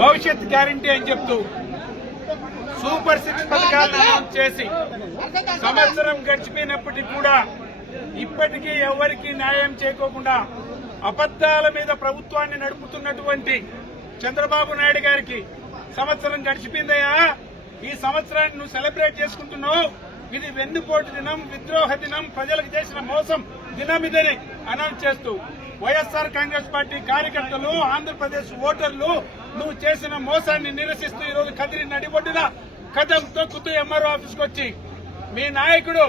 భవిష్యత్ గ్యారంటీ అని చెప్తూ సూపర్ సిక్స్ పథకాలను అనౌన్స్ చేసి సంవత్సరం గడిచిపోయినప్పటికీ కూడా ఇప్పటికీ ఎవరికి న్యాయం చేయకోకుండా అబద్దాల మీద ప్రభుత్వాన్ని నడుపుతున్నటువంటి చంద్రబాబు నాయుడు గారికి సంవత్సరం గడిచిపోయిందయ్యా. ఈ సంవత్సరాన్ని నువ్వు సెలబ్రేట్ చేసుకుంటున్నావు. ఇది వెన్నుపోటు దినం విద్రోహ దినం ప్రజలకు చేసిన మోసం దినం ఇదని అనౌన్స్ చేస్తూ వైఎస్ఆర్ కాంగ్రెస్ పార్టీ కార్యకర్తలు ఆంధ్రప్రదేశ్ ఓటర్లు నువ్వు చేసిన మోసాన్ని నిరసిస్తూ ఈ రోజు కదిరి నడిబొడ్డున కథం తొక్కుతూ ఎంఆర్ఓ ఆఫీస్కి వచ్చి మీ నాయకుడు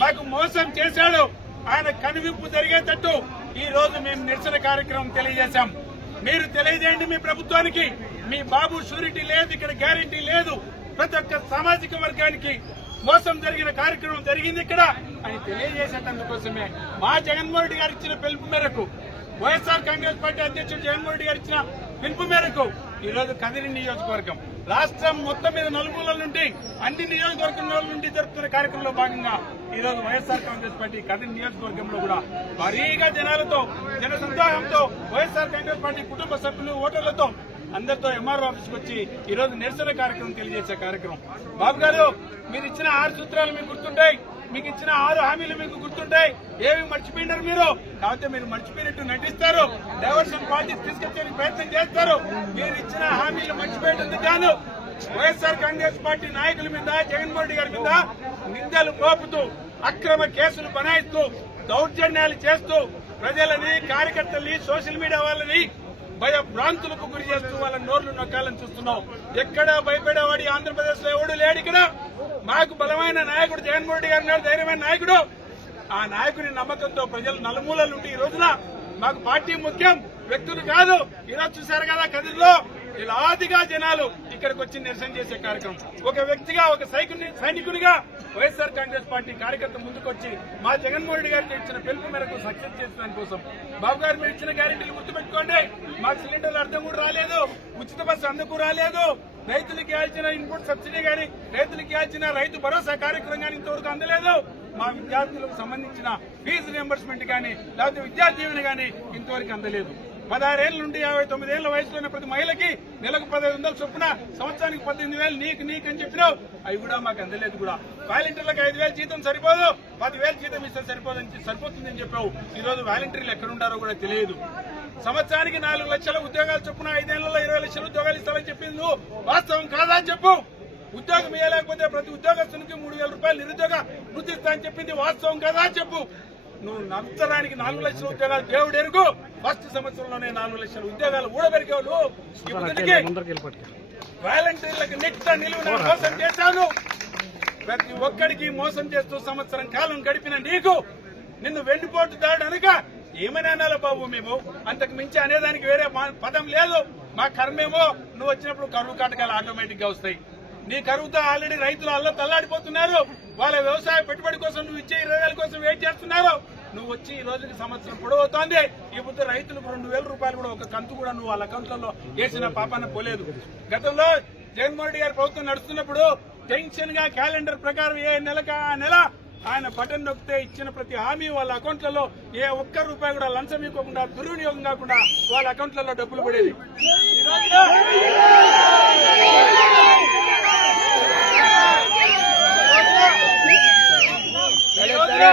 మాకు మోసం చేశాడు ఆయన కనువిప్పు జరిగేటట్టు ఈ రోజు మేము నిరసన కార్యక్రమం తెలియజేశాం. మీరు తెలియజేయండి మీ ప్రభుత్వానికి మీ బాబు షూరిటీ లేదు ఇక్కడ గ్యారంటీ లేదు ప్రతి ఒక్క సామాజిక వర్గానికి మోసం జరిగిన కార్యక్రమం జరిగింది ఇక్కడ అని తెలియజేసేటందుకోసమే మా జగన్మోహన్ రెడ్డి గారు ఇచ్చిన పిలుపు మేరకు వైఎస్ఆర్ కాంగ్రెస్ పార్టీ అధ్యక్షుడు జగన్మోహన్ రెడ్డి గారు ఇచ్చిన పిలుపు మేరకు ఈ రోజు కదిరి నియోజకవర్గం. రాష్ట్రం మొత్తం మీద నలుమూలల నుండి అన్ని నియోజకవర్గంలో నుండి జరుపుతున్న కార్యక్రమంలో భాగంగా ఈ రోజు వైఎస్ఆర్ కాంగ్రెస్ పార్టీ కదిరి నియోజకవర్గంలో కూడా భారీగా జనాలతో జన సంతోషంతో వైఎస్ఆర్ కాంగ్రెస్ పార్టీ కుటుంబ సభ్యులు ఓటర్లతో అందరితో ఎంఆర్ఓ ఆఫీస్కి వచ్చి ఈరోజు నిరసన కార్యక్రమం తెలియజేసే కార్యక్రమం. బాబు గారు మీరు ఇచ్చిన ఆరు సూత్రాలు మీకు గుర్తుంటాయి. మీకు ఇచ్చిన ఆరు హామీలు మీకు గుర్తుంటాయి. ఏమి మర్చిపోయినారు మీరు? కాకపోతే మీరు మర్చిపోయినట్టు నటిస్తారు. డైవర్షన్ పాలిటిక్స్ తీసుకొచ్చే ప్రయత్నం చేస్తారు. మీరు ఇచ్చిన హామీలు మర్చిపోయేందుకు గాను వైఎస్ఆర్ కాంగ్రెస్ పార్టీ నాయకుల మీద జగన్మోహన్ రెడ్డి గారి మీద నిందలు మోపుతూ అక్రమ కేసులు బనాయిస్తూ దౌర్జన్యాలు చేస్తూ ప్రజలని కార్యకర్తల్ని సోషల్ మీడియా వాళ్ళని భయభ్రాంతులకు గురి చేస్తూ వాళ్ళ నోర్లు నొక్కాలని చూస్తున్నాం. ఎక్కడ భయపడేవాడి ఆంధ్రప్రదేశ్లో ఎవడు లేడు ఇక్కడ మాకు బలమైన నాయకుడు జగన్మోహన్ రెడ్డి గారు ధైర్యమైన నాయకుడు. ఆ నాయకుని నమ్మకంతో ప్రజలు నలుమూలలు నుండి ఈ రోజున మాకు పార్టీ ముఖ్యం వ్యక్తులు కాదు. ఈరోజు చూశారు కదా కదిరిలో. ఇలాదిగా జనాలు ఇక్కడికి వచ్చి నిరసన చేసే కార్యక్రమం. ఒక వ్యక్తిగా ఒక సైకుని సైనికునిగా వైఎస్ఆర్ కాంగ్రెస్ పార్టీ కార్యకర్త ముందుకొచ్చి మా జగన్మోహన్ రెడ్డి గారికి ఇచ్చిన పిలుపు మేరకు సక్సెస్ చేసిన కోసం. బాబు గారు మీరు ఇచ్చిన గ్యారెంటీలు గుర్తుపెట్టుకోండి. మాకు సిలిండర్లు అర్థం కూడా రాలేదు. ఉచిత బస్సు అందుకు రాలేదు. రైతులకు ఇవ్వాల్సిన ఇన్పుట్ సబ్సిడీ కానీ రైతులకు ఇవ్వాల్సిన రైతు భరోసా కార్యక్రమం కానీ ఇంతవరకు అందలేదు. మా విద్యార్థులకు సంబంధించిన ఫీజు రియంబర్స్మెంట్ కానీ లేకపోతే విద్యా దీవెన కానీ ఇంతవరకు అందలేదు. పదహారేళ్ళ నుండి యాభై తొమ్మిదేళ్ళ వయసులో ఉన్న ప్రతి మహిళకి నెలకు పదహైదు వందల చొప్పున సంవత్సరానికి పద్దెనిమిది వేలు నీకు నీకు అని చెప్పినావు. అవి కూడా మాకు అందలేదు కూడా. వాలంటీర్లకు ఐదు వేలు జీతం సరిపోదు. పదివేలు జీతం ఇస్తే సరిపోదని సరిపోతుందని చెప్పావు. ఈ రోజు వాలంటీర్లు ఎక్కడుంటారో కూడా తెలియదు. సంవత్సరానికి నాలుగు లక్షల ఉద్యోగాలు చొప్పున ఐదేళ్ళలో ఇరవై లక్షల ఉద్యోగాలు ఇస్తామని చెప్పింది నువ్వు. వాస్తవం కాదా అని చెప్పు. ఉద్యోగం ఇవ్వలేకపోతే ప్రతి ఉద్యోగస్తునికి మూడు వేల రూపాయలు నిరుద్యోగ వృత్తి అని చెప్పింది వాస్తవం కదా అని చెప్పు. నువ్వు సంవత్సరానికి నాలుగు లక్షల ఉద్యోగాలు దేవుడు ఎరుగు. ఫస్ట్ సంవత్సరంలోనే నాలుగు లక్షల ఉద్యోగాలు ఇప్పటికే వాలంటీర్లకు నిట్ట నిలువున మోసం చేశాను. ప్రతి ఒక్కడికి మోసం చేస్తూ సంవత్సరం కాలం గడిపిన నీకు నిన్ను వెండిపోటు దాడు అనక ఏమని అనాలి బాబు మేము? అంతకు మించి అనేదానికి వేరే పదం లేదు. మా కర్మేమో నువ్వు వచ్చినప్పుడు కరువు కాటకాలు ఆటోమేటిక్గా వస్తాయి. నీ కరువుతో ఆల్రెడీ రైతులు అల్ల తల్లాడిపోతున్నారు. వాళ్ళ వ్యవసాయ పెట్టుబడి కోసం నువ్వు ఇచ్చే ఇరవై వేల కోసం వెయిట్ చేస్తున్నారు? నువ్వు వచ్చి ఈ రోజుకి సంవత్సరం పొడవుతోంది ఇప్పుడు రైతులకు రెండు వేల రూపాయలు కూడా ఒక కంతు కూడా నువ్వు వాళ్ళ అకౌంట్లలో వేసిన పాపాన పోలేదు. గతంలో జగన్మోహన్ రెడ్డి గారి ప్రభుత్వం నడుస్తున్నప్పుడు టెన్షన్గా క్యాలెండర్ ప్రకారం ఏ నెలకు ఆ నెల ఆయన బటన్ నొక్కితే ఇచ్చిన ప్రతి హామీ వాళ్ళ అకౌంట్లలో ఏ ఒక్క రూపాయి కూడా లంచం ఇవ్వకుండా దుర్వినియోగం కాకుండా వాళ్ళ అకౌంట్లలో డబ్బులు పడేది ఈ రోజున ఈ రోజున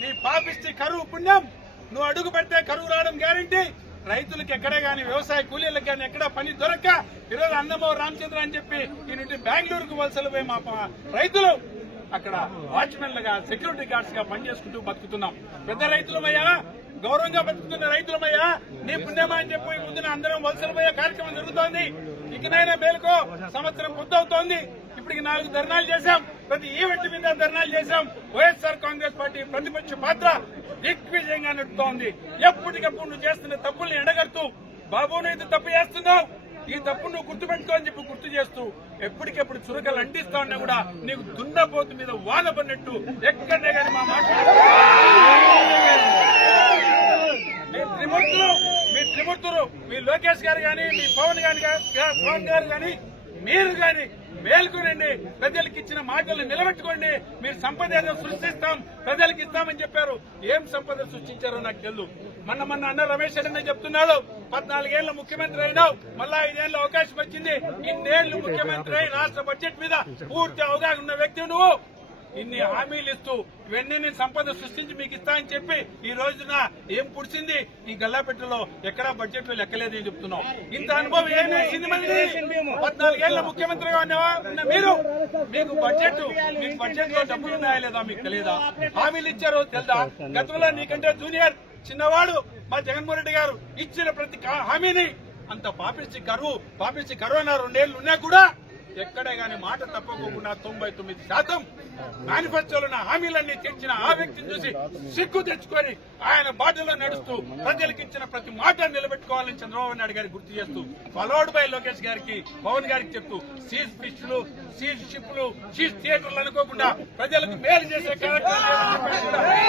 నీ పాపిస్తే కరువు పుణ్యం నువ్వు అడుగు పెడితే కరువు రావడం గ్యారంటీ. రైతులకు ఎక్కడే కానీ వ్యవసాయ కూలీలకు కానీ ఎక్కడ పని దొరక్క. ఈరోజు అన్నమో రామచంద్ర అని చెప్పి ఈ నుండి బెంగళూరుకు వలసలు పోయి మా రైతులు అక్కడ వాచ్మెన్లుగా సెక్యూరిటీ గార్డ్స్గా పనిచేసుకుంటూ బతుకుతున్నాం. పెద్ద రైతులమయ్యా గౌరవంగా బతుకుతున్న రైతులమయ్యా నీ పుణ్యమా అని చెప్పి ముందున అందరం వలసలు పోయే కార్యక్రమం జరుగుతోంది. ఇకనైనా మేలుకో సంవత్సరం పూర్తవుతోంది. ఇప్పటికి నాలుగు ధర్నాలు చేశాం. ప్రతి ఈవెంట్ మీద ధర్నాలు చేశాం. వైఎస్ఆర్ కాంగ్రెస్ పార్టీ ప్రతిపక్ష పాత్ర దిగ్విజయంగా నడుస్తోంది ఎప్పటికప్పుడు నువ్వు చేస్తున్న తప్పుల్ని ఎండగడుతూ బాబు నువ్వు ఇది తప్పు చేస్తున్నావు. ఈ తప్పు నువ్వు గుర్తుపెట్టుకో అని చెప్పి గుర్తు చేస్తూ ఎప్పటికెప్పుడు చురకలు అంటిస్తా ఉన్నా కూడా నీకు దున్నపోతు మీద వాన పడినట్టు ఎక్కడనే కానీ మా మాట మీ త్రిమూర్తులు మీ త్రిమూర్తులు మీ లోకేష్ గారు కానీ మీ పవన్ గారు పవన్ గారు కానీ మీరు కానీ మేల్కొనండి. ప్రజలకు ఇచ్చిన మాటలు నిలబెట్టుకోండి. మీరు సంపద ఏదో సృష్టిస్తాం ప్రజలకు ఇస్తామని చెప్పారు. ఏం సంపద సృష్టించారో నాకు తెలియదు మొన్న మొన్న అన్న రమేష్ అన్న చెప్తున్నాడు పద్నాలుగేళ్ళ ముఖ్యమంత్రి అయినావు మళ్ళా ఐదేళ్ళు అవకాశం వచ్చింది. ఇన్నేళ్ళు ముఖ్యమంత్రి అయి రాష్ట్ర బడ్జెట్ మీద పూర్తి అవగాహన ఉన్న వ్యక్తి నువ్వు. ఇన్ని హామీలు ఇస్తూ ఇవన్నీ సంపద సృష్టించి మీకు ఇస్తా అని చెప్పి ఈ రోజున ఏం పుడిచింది ఈ గల్లాపెట్టలో ఎక్కడా బడ్జెట్లో లెక్కలేదని చెప్తున్నావు ఇంత అనుభవం ఏం వేసింది పద్నాలుగేళ్ళ ముఖ్యమంత్రిగా ఉన్నవా? మీరు? మీకు బడ్జెట్ మీకు బడ్జెట్లో డబ్బులు ఉన్నాయా లేదా మీకు తెలియదా హామీలు ఇచ్చారో తెలుదా? గతంలో నీకంటే జూనియర్ చిన్నవాడు మా జగన్మోహన్ రెడ్డి గారు ఇచ్చిన ప్రతి హామీని అంత పాపిచ్చి కరువు పాపిచ్చి అన్న రెండేళ్ళు ఉన్నా కూడా ఎక్కడే గాని మాట తప్పకోకుండా తొంభై తొమ్మిది శాతం మేనిఫెస్టోలో నా హామీలన్నీ తెచ్చిన ఆ వ్యక్తిని చూసి సిగ్గు తెచ్చుకొని ఆయన బాటలో నడుస్తూ ప్రజలకు ఇచ్చిన ప్రతి మాట నిలబెట్టుకోవాలని చంద్రబాబు నాయుడు గారికి గుర్తు చేస్తూ ఫాలోడ్ బై లోకేష్ గారికి పవన్ గారికి చెప్తూ సీజ్ ఫిష్లు సీజ్ షిప్లు సీజ్ థియేటర్లు అనుకోకుండా ప్రజలకు మేలు చేసే కార్యక్రమం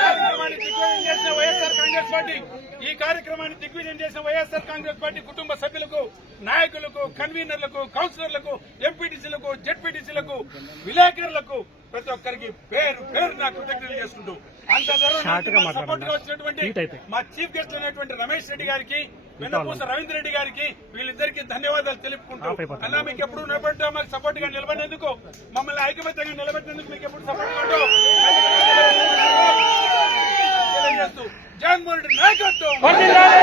కార్యక్రమాన్ని చేసిన వైఎస్ఆర్ కాంగ్రెస్ పార్టీ కార్యక్రమాన్ని దిగ్విజయం చేసిన వైఎస్ఆర్ కాంగ్రెస్ పార్టీ కుటుంబ సభ్యులకు నాయకులకు కన్వీనర్లకు కౌన్సిలర్లకు ఎంపీటీసీలకు జెడ్పీటీసీలకు విలేకరులకు ప్రతి ఒక్కరికి పేరు పేరు నా కృతజ్ఞతలు చేసుకుంటూ అంత సపోర్ట్గా వచ్చినటువంటి మా చీఫ్ గెస్ట్ అయినటువంటి రమేష్ రెడ్డి గారికి వెన్నపూస రవీంద్ర రెడ్డి గారికి వీళ్ళిద్దరికి ధన్యవాదాలు తెలుపుకుంటూ అన్నా మీకు ఎప్పుడు నిలబడ్డా మాకు సపోర్ట్గా నిలబడినందుకు మమ్మల్ని ఐకమత్యంగా నిలబెట్టినందుకు మీకు ఎప్పుడు సపోర్ట్గా ఉంటూ తెలియజేస్తూ జగన్మోహన్ రెడ్డి నాయకత్వం జగన్మోహన్